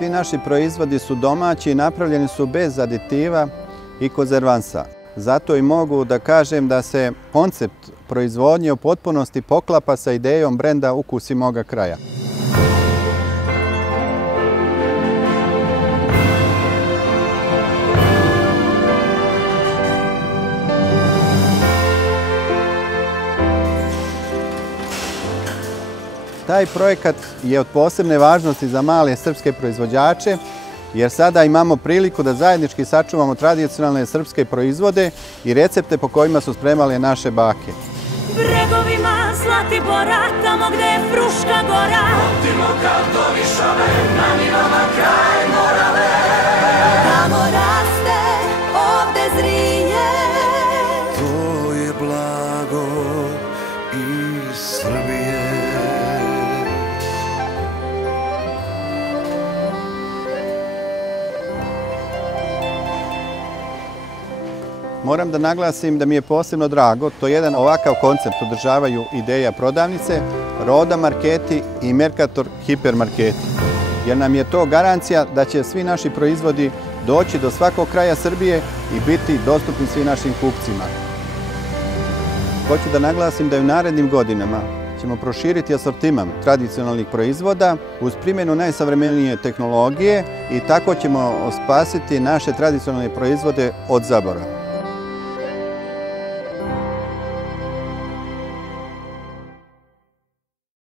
svi naši proizvodi su domaći i napravljeni su bez aditiva i konzervansa. Zato i mogu da kažem da se koncept proizvodnje u potpunosti poklapa sa idejom brenda Ukusi moga kraja. Taj projekat je od posebne važnosti za male srpske proizvođače, jer sada imamo priliku da zajednički sačuvamo tradicionalne srpske proizvode i recepte po kojima su spremale naše bake. Bregovima Zlatibora, tamo gde je Fruška gora, Optimo kad do Višave, na nivama kraj Morave. Tamo raste, ovde zrije, to je blago iz Srbije. Moram da naglasim da mi je posebno drago, to jedan ovakav koncept održavaju Ideja prodavnice, Roda marketi i Mercator hipermarketi, jer nam je to garancija da će svi naši proizvodi doći do svakog kraja Srbije i biti dostupni svim našim kupcima. Hoću da naglasim da u narednim godinama ćemo proširiti asortiman tradicionalnih proizvoda uz primjenu najsavremenije tehnologije i tako ćemo spasiti naše tradicionalne proizvode od zaborava.